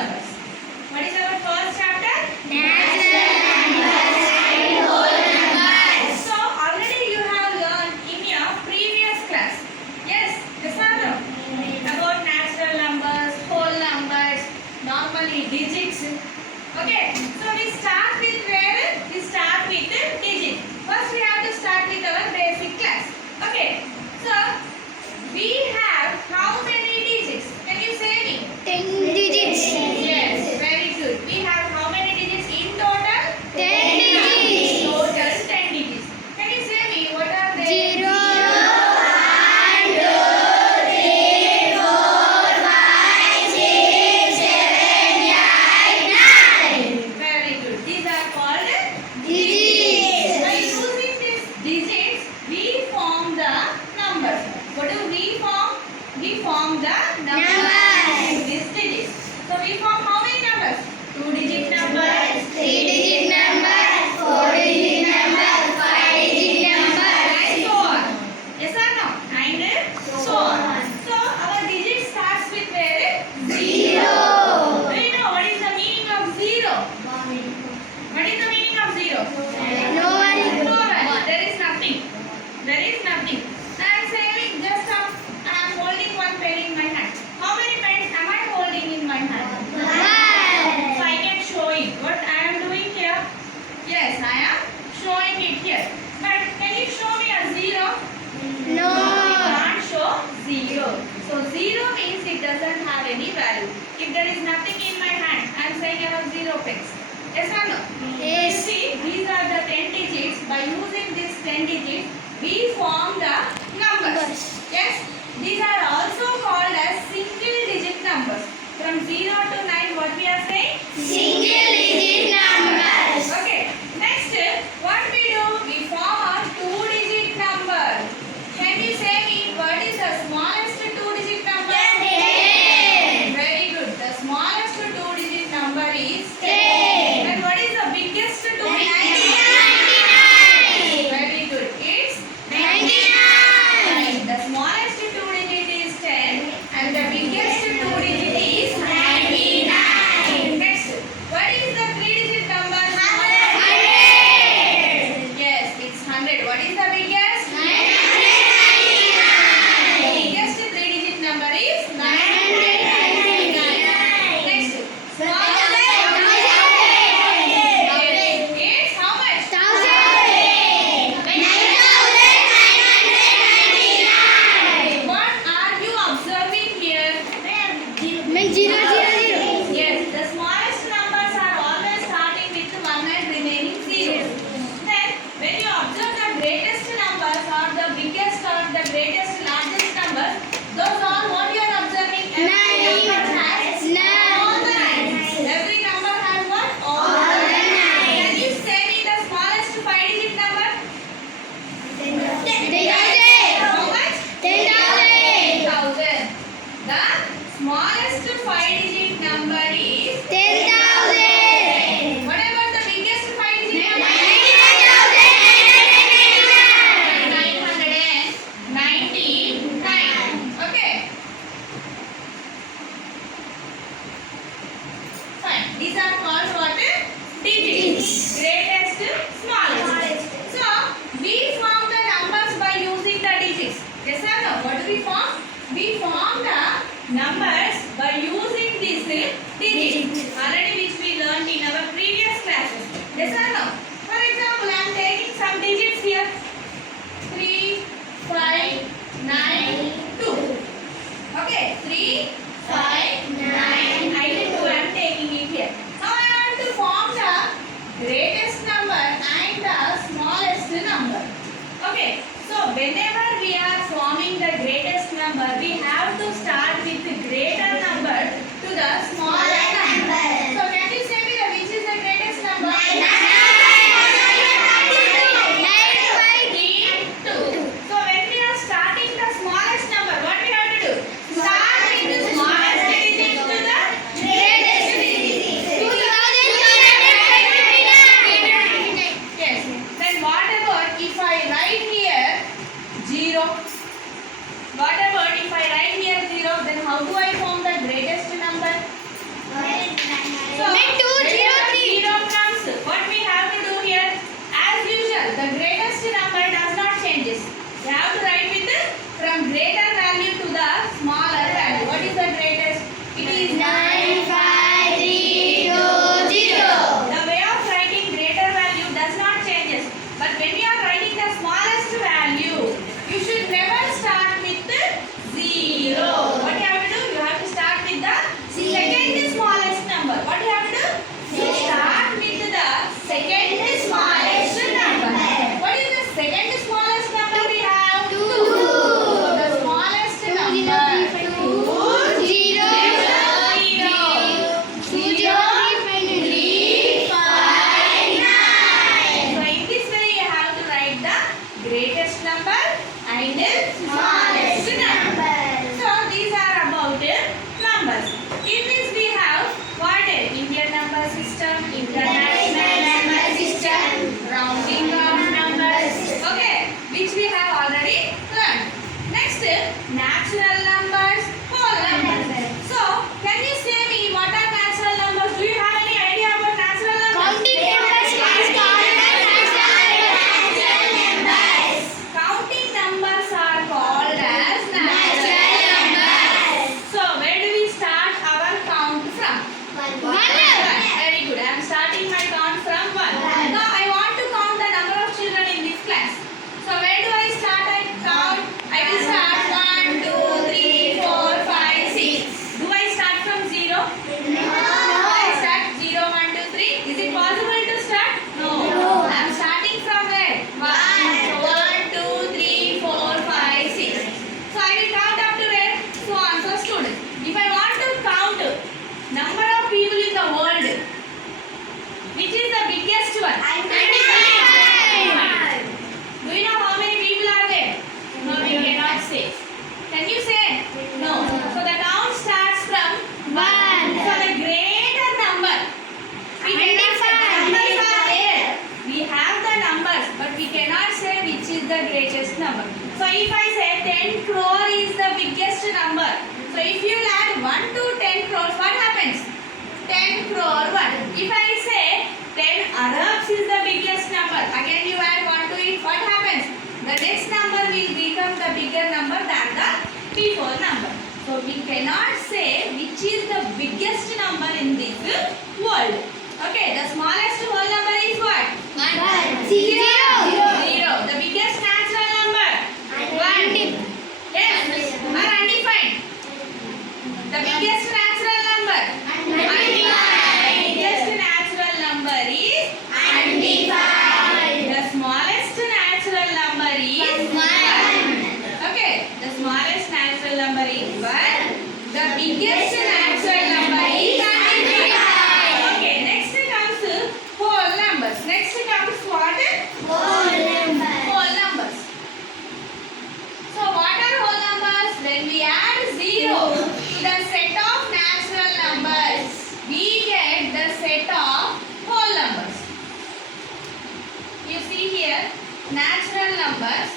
numbers. What is our first chapter? Natural numbers and whole numbers. So already you have learned in your previous class. Yes, yes or no? About natural numbers, whole numbers, normally digits. Okay, so we start with where? We start with the digit. First we have to start with our basic class. Okay, so we have how many digits? Can you say me? 10 digits. Yes, very good. We have how many digits in total? 10 digits. Total 10 digits. Can you say me what are they? 0, 1, 2, 3, 4, 5, 6, 7, 8, 9. Very good. These are called Digits. By using these digits, we form the numbers. What do we form? We form the numbers with these digits. So we form how many numbers? 2-digit numbers, 3-digit number, 4-digit number, 5-digit number, and so on. Yes or no? And so on. So our digit starts with where? 0. Do you know what is the meaning of 0? What is the meaning of 0? No one. No one. There is nothing. There is nothing. I am saying just I am holding one pen in my hand. How many pens am I holding in my hand? So I can show it. What I am doing here? Yes, I am showing it here. But can you show me a 0? No. We can't show 0. So 0 means it doesn't have any value. If there is nothing in my hand, I am saying I have 0 pens. Yes or no? You Yes. see, these are the 10 digits. By using these 10 digits, we form the numbers. Yes, these are also called as single digit numbers. From 0 to 9, what we are saying? Single digit numbers. Okay, next, what we do? We form a 2-digit number. Can you say me what is the smallest 2-digit number? 10. Very good. The smallest 2-digit number is 10. And what is the biggest 2-digit number? 99. Very good. It's 99. The smallest 2-digit is 10 and the biggest 2-digit is 99. Next, what is the 3-digit number? 100. Yes, it's 100. What is the biggest? 999. The biggest 3-digit number is 999. Next, smallest is how much? 9,999. What are you observing here? Yes, the smallest numbers are always starting with 1 and remaining 0. Then, when you observe the greatest numbers or the biggest or the greatest largest numbers, those are what you are observing. Every number has all the nines. Every number has what? All the nines. Can you say me the smallest 5-digit number? How much? 10,000. The smallest 5-digit number is 10,000. what about the biggest 5-digit number? 999. Okay. Fine. These are called what? Digits. Greatest, smallest. So, we form the numbers by using the digits. Yes or no? What do we form? We form the numbers by using these digits. Already which we learned in our previous classes. Yes or no? For example, I am taking some digits here. 3, 5, 9, 2. Okay, 3, 5, 9, and 2. I am taking it here. Now I want to form the greatest number and the smallest number. Okay, so whenever we are forming the greatest number, we have to start with the greater number to the smaller number. So can you say me which is the greatest number? 952. So when we are starting the smallest number, what we have to do? Start with the smallest digit to the greatest digit. 2,229. Yes. Then what about if I write here 0? What about if I write here 0? Then how do I form the greatest number? So, whenever 0 comes, what we have to do here? As usual, the greatest number does not changes. We have to write with from greater value to the smaller value. What is the greatest? It is 9530. The way of writing greater value does not changes. But when you are writing the smallest value, you should never start with 0. What you have to do? You have to start with the second smallest number. What you have to do? You start with the second smallest number. What is the second smallest number we have? 2. So the smallest number. 20359. So in this way you have to write the greatest number and Smallest number. So these are about numbers. In this we have what? Indian number system, international number system, rounding of numbers. Okay, which we have already learned. Next, natural numbers, whole numbers. So can you say me what are natural numbers? Do you have any idea about natural numbers? Counting numbers is called as natural numbers. Counting numbers are called as natural numbers. So where do we start our count from? One. Very good. I am starting my count from 1. Now I want to count the number of children in this class. So where do I start? I count. I will start 1, 2, 3, 4, 5, 6. Do I start from 0? I start 0, 1, 2, 3. Is it possible to start? No. I am starting from where? 1, 2, 3, 4, 5, 6. So I will count up to where? So answer student. If I want to count number of people in the world, which is the biggest one? 95. Do you know how many people are there? No, we cannot say. Can you say? No. So the count starts from 1. So the greater number. We cannot say the numbers are there. We have the numbers, but we cannot say which is the greatest number. So if I say 10 crore is the biggest number. So if you add 1 to 10 crores, what happens? 10 crore 1. If I say 10 Arabs is the biggest number, again you add 1 to it, what happens? The next number will become the bigger number than the before number. So we cannot say which is the biggest number in this world. Okay, the smallest whole number is what? 0. 0. The biggest natural number? 1. Yes, or undefined. The biggest natural number? Undefined. Biggest natural number is Undefined. The smallest natural number is 1. Okay, the smallest natural number is 1. The biggest natural number is undefined. Okay, next comes whole numbers. Next comes what? Whole number. Whole numbers. So what are whole numbers? When we add 0 to the set of natural numbers, we get the set of whole numbers. You see here, natural numbers.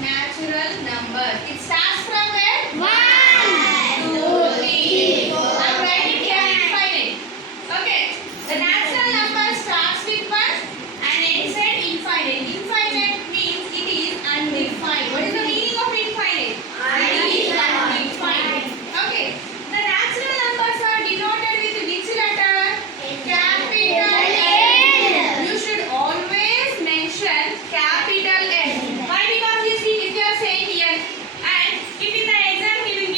Natural numbers. It starts from where? 1. 2, 3, 4. I'm writing here infinite. Okay. The natural number starts with 1 and ends at infinite. Infinite means it is undefined. What is the meaning of infinite? It is undefined. Okay. The natural numbers are denoted with which letter? Capital N. You should always mention capital N. Why? Because you see, if you are saying here, and if in the exam he will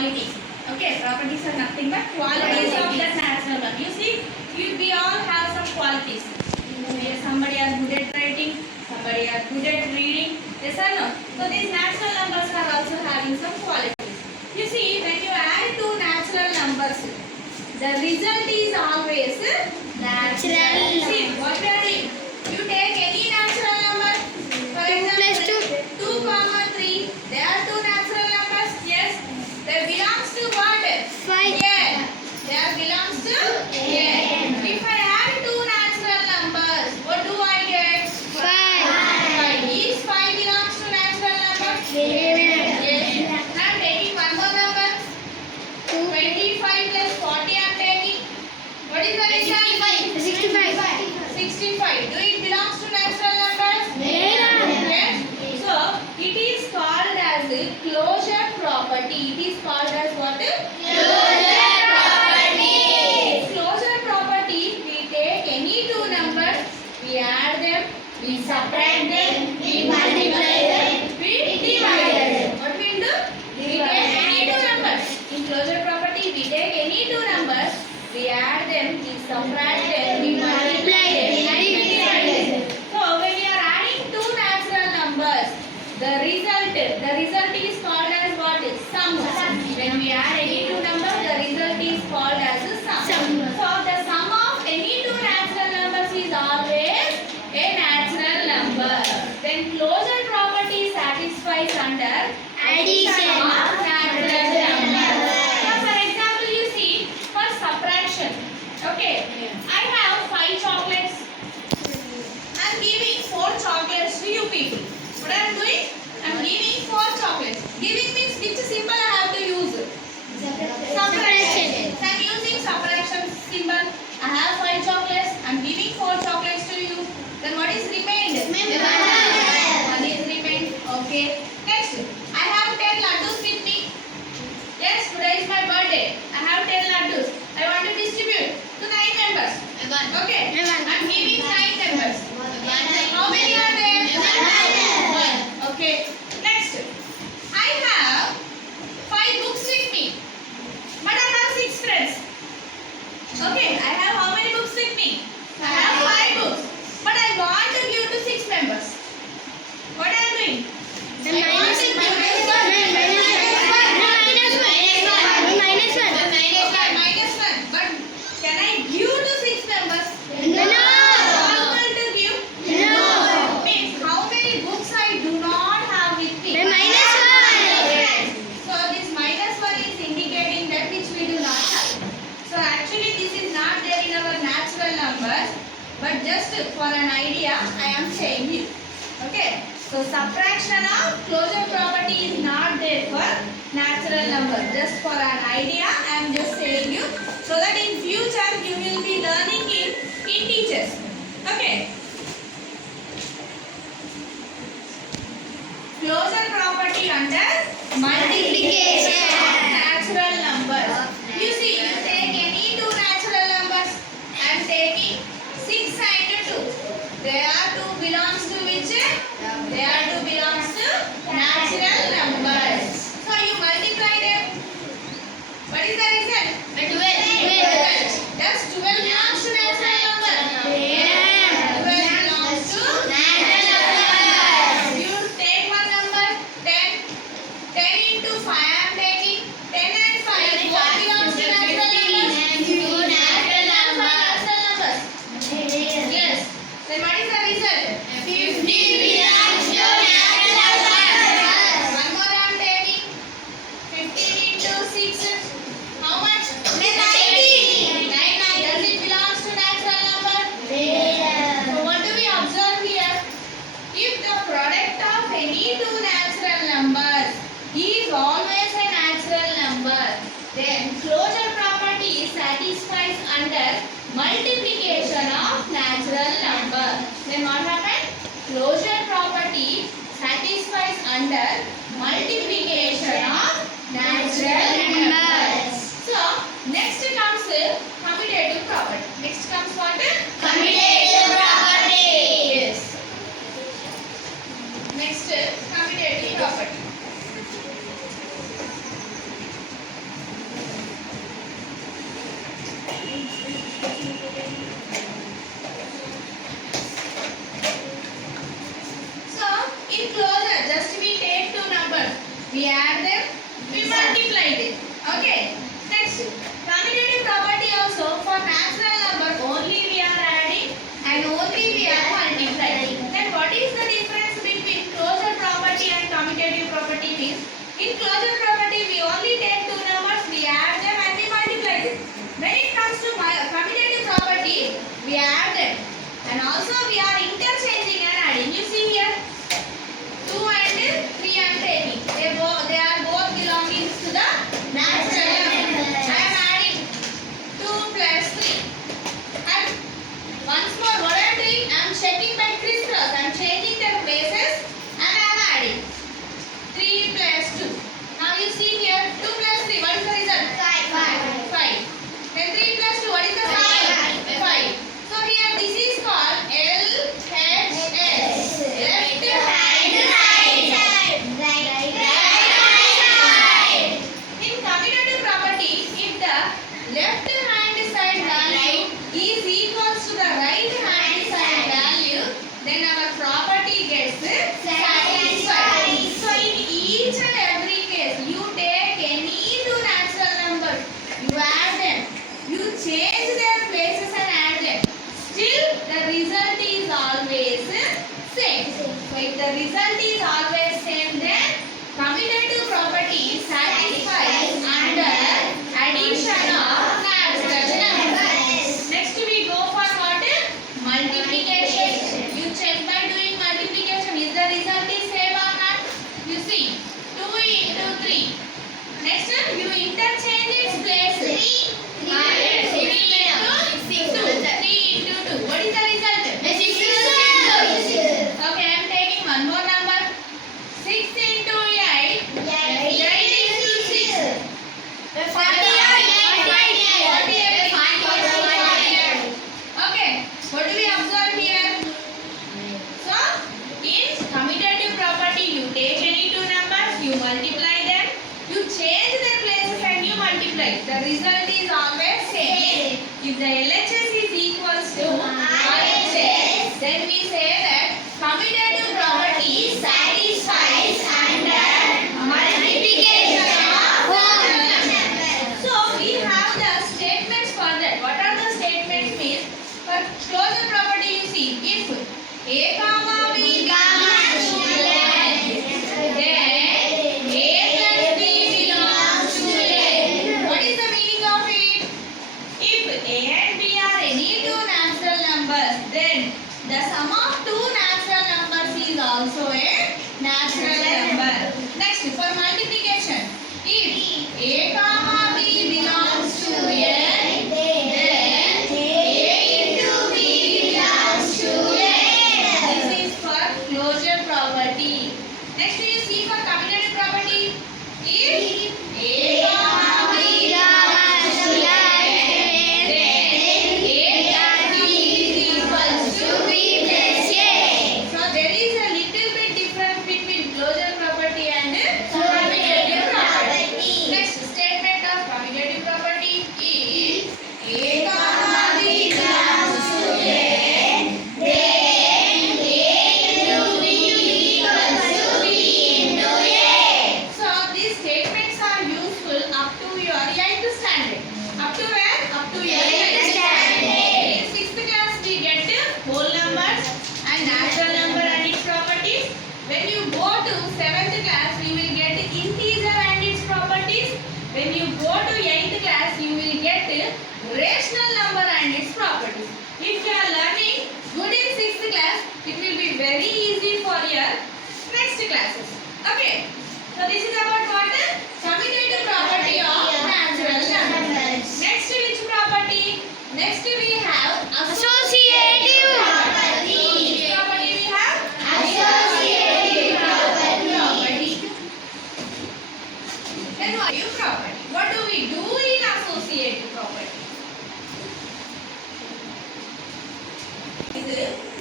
quality. Okay, properties are nothing but qualities of that natural number. You see, we all have some qualities. Somebody are good at writing, somebody are good at reading. Yes or no? So these natural numbers are also having some qualities. You see, when you add two natural numbers, the result is always natural. See, what we are doing? You take any natural number. For example, 2, 3. They are two natural numbers. Yes. They belongs to what? 5. Yeah. They belongs to yeah. If I add two natural numbers, what do I get? 5. Is 5 belongs to natural number? Yes. I'm taking one more number. 25 plus 40 I'm taking. What is the result? 65. Do it belongs to natural numbers? Yes. So it is called as closure property. It is called as what? Closure property. We take any two numbers, we add them, we subtract them, we multiply them, we divide them. What we do? We take any two numbers. In closure property, we take any two numbers, we add them, we subtract them, we multiply them, and we divide them. So when we are adding two natural numbers, the result is called as what? Sum. When we add any two numbers, the result is called as a sum. So the sum of any two natural numbers is always a natural number. Then closure property satisfies under Addition of natural numbers. Now for example, you see for subtraction. Okay, I have 5 chocolates. I am giving 4 chocolates to you people. What I am doing? I am giving 4 chocolates. Giving means which symbol I have to use? Subtraction. So I am using subtraction symbol. I have 5 chocolates. I am giving 4 chocolates to you. Then what is remained? 1 is remained. Okay. Next, I have 10 laddus with me. Yes, today is my birthday. I have 10 laddus. I want to distribute to 9 members. Okay. I am giving 9 members. How many are there? 1. Okay. Next, I have 5 books with me, but I have 6 friends. Okay, I have how many books with me? I have 5 books, but I want to give to 6 members. What I am doing? I want to give minus 1. But can I give to 6 members? Possible to give? Means how many books I do not have with me? Yes. So this minus 1 is indicating that which we do not have. So actually this is not there in our natural numbers, but just for an idea I am saying you. Okay. So subtraction of closure property is not there for natural number. Just for an idea I am just saying you, so that in future you will be learning in teachers. Okay. Closure property under multiplication of natural numbers. You see, you take any two natural numbers. I am taking 6 and 2. They are 2 belongs to which? They are 2 belongs to natural numbers. So you multiply them. What is the result? 12. Does 12 belongs to natural number? 12 belongs to natural number. You take one number, 10. 10 into 5 I am taking. 10 and 5. What belongs to natural numbers? Natural numbers. Yes. Then what is the result? 50 belongs to natural numbers. One more I am taking. 15 into 6. How much? 90. Does it belongs to natural number? So what do we observe here? If the product of any two natural numbers is always a natural number, then closure property satisfies under multiplication of natural number. Then what happened? Closure property satisfies under multiplication of natural numbers. So next comes commutative property. Next comes what? Commutative property. Yes. Next commutative property. we add them, we multiply them. Okay. Next, commutative property also for natural number only we are adding and only we are multiplying. Then what is the difference between closure property and commutative property means? In closure property we only take two numbers, we add them and we multiply them. When it comes to commutative property, we add them and also we are interchanging and adding. You see here, 2 and 3 I am taking. They are both belonging to the natural number. I am adding 2 plus 3. And once more, what I am doing? I am checking by crisscross. I am changing their places and I am adding 3 plus 2. Now you see here, 2 plus 3. What is the result? 5. Then 3 plus 2. What is the 5? So here this is called LHS. Left hand side. In commutative property, if the left hand side value is equals to the right hand side value, then our property gets satisfied. So in each and every case, you take any two natural numbers, you add them, you change their places and add them. Still, the result is always same. So if the result is always same, then commutative property satisfies under addition of natural numbers. Next we go for what? Multiplication. You check by doing multiplication. Is the result is same or not? You see, 2 into 3. Next you interchange its places. 3 into 2. What is the result? 6. Okay, I am taking one more number. 6 into 8. 8 into 6. 48. Okay, what do we observe here? So, in commutative property, you take any two numbers, you multiply them, you change their places and you multiply. The result is always same. If the LHS is equals to RHS, then we say that commutative property satisfies under multiplication of whole numbers. So we have the statements for that. What are the statements means? For closure property you see, if A comma B belongs to A, then A plus B belongs to A. What is the meaning of it? If A and B are any two natural numbers, then the sum of two natural numbers is also a natural number. Next, for multiplication, if A comma B belongs to A, then A into B belongs to A. This is for closure property. Next, you see for commutative property, if A comma B belongs to A, then A plus B is equals to B plus A. So there is a little bit difference between closure property and commutative property. Next statement of commutative property is A comma B belongs to A, then A into B equals to B into A. So these statements are useful up to your 8th standard. Up to where? Up to 8th standard. In 6th class we get whole numbers and natural number and its properties. When you go to 7th class we will get integer and its properties. When you go to 8th class you will get rational number and its properties. If you are learning good in 6th class, it will be very easy for your next classes. Okay. So this is about what? Commutative property of natural numbers. Next which property? Next we have Associative property. Which property we have? Associative Property. Then what is property? What do we do in associative property?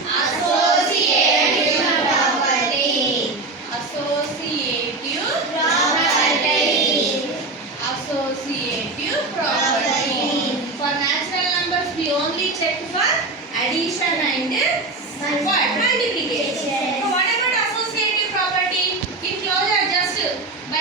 Associative property. Associative property. Associative property. For natural numbers, we only check for addition and what? Multiplication. So what about associative property? In closure, just by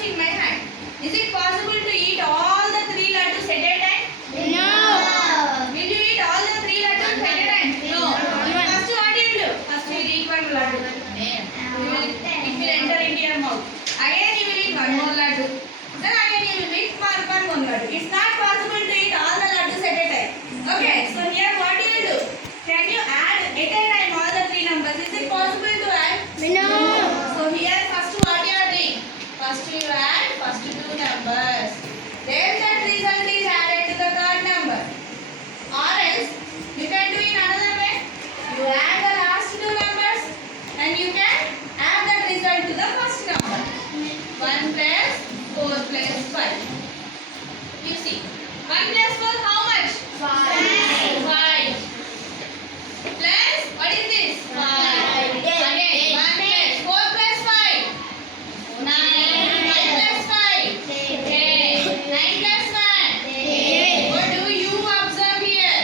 laddus in my hand. Is it possible to eat all the 3 laddus at a time? No. Will you eat all the 3 laddus at a time? No. First what you will do? First you will eat one laddu. It will enter into your mouth. Again you will eat one more laddu. Then again you will eat one more laddu. It's not possible to eat all the laddus at a time. Okay. So here what you will do? Can you add at a time all the 3 numbers? Is it possible to add? No. So here first what you are doing? First you add first 2 numbers. Then that result is added to the third number. Or else you can do in another way. You add the last 2 numbers and you can add that result to the first number. 1 plus 4 plus 5. You see. 1 plus 4 how much? 5. Plus what is this? 5. Again 1 plus 4 plus 5. 9. 5 plus 5. 10. 9 plus 1. What do you observe here?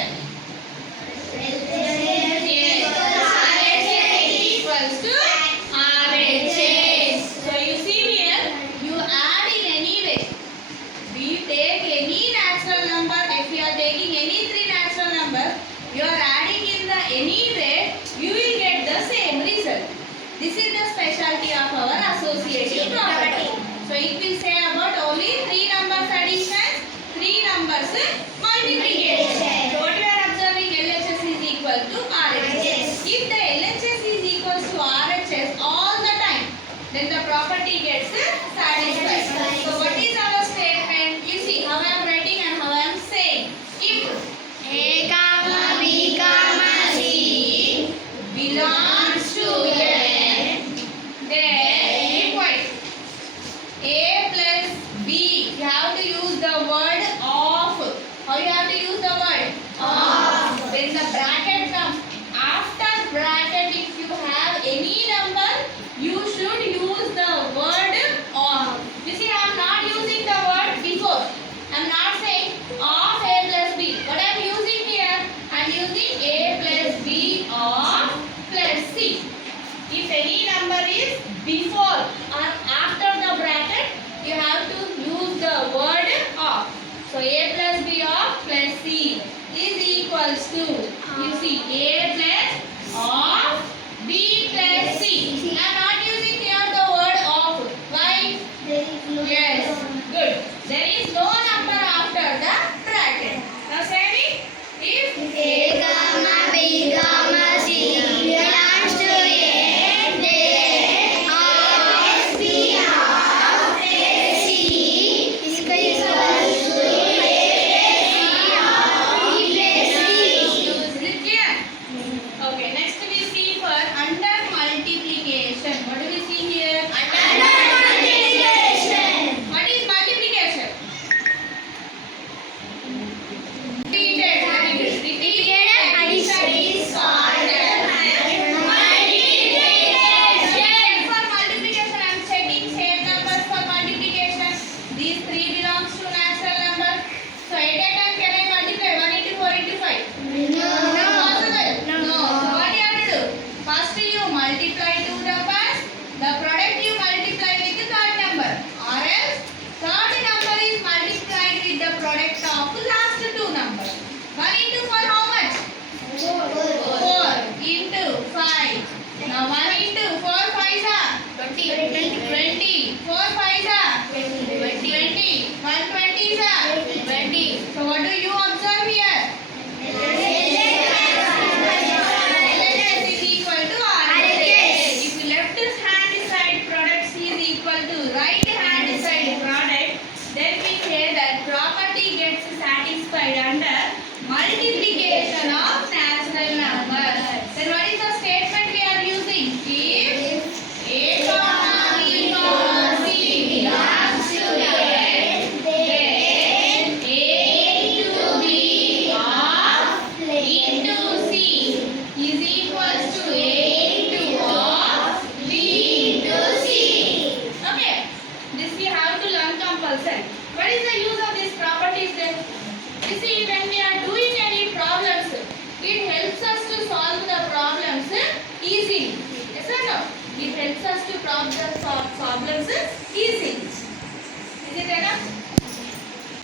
Yes. RHS equals to RHS. So you see here, you add in any way. We take any natural number. If you are taking any 3 natural number, you are adding in the any way, you will get the same result. This is the specialty of our associative property. So it will say about only 3 numbers addition, 3 numbers multiplication. So what you are observing, LHS is equal to RHS. If the LHS is equal to RHS all the time, then the property gets satisfied. So what is our statement? You see how I am writing and how I am saying. If A comma B comma C belongs to N, then keep quiet. A plus B, you have to use the word of. How you have to use the word? Of. When the bracket comes, after bracket if you have any number, you should use the word of. You see I am not using the word before. I am not saying of A plus B. What I am using here? I am using A plus B of plus C. If any number is before or after the bracket, you have to use the word of. So A plus B of plus C is equals to, you see, A plus of B plus C. I am not using here the word of. Why? Yes, good. There is no number after the bracket. Now say me. If A comma B comma C belongs to A, then of B of C is equals to A of B plus C. is it clear? Okay, next we see for under multiplication. What do we see here? Under multiplication. What is multiplication? Repeated. Repeated addition is called multiplication. For multiplication, I am checking same numbers for multiplication. These 3 belongs to natural number. So at a time can I multiply 1 into 4 into 5? No. Not possible. No. So what you have to do? First you multiply 2 numbers. The product you multiply with the third number. Or else third number is multiplied with the product of last 2 numbers. 1 into 4 how much? 4 into 5. Now 1 into 4 5s are 20. 4 5s are 20. 1 20s are 20. So what do you observe here? LHS is equal to RHS. If left hand side product is equal to right hand side product, then we say that property gets satisfied under multiplication of natural numbers. Then what is the statement we are using? If A comma B comma C belongs to A, then A into B of into C is equals to A into of B into C. Okay, this we have to learn compulsory. What is the use of these properties then? You see, when we are doing any problems, it helps us to solve the problems easily. Yes or no? It helps us to solve the problems easily.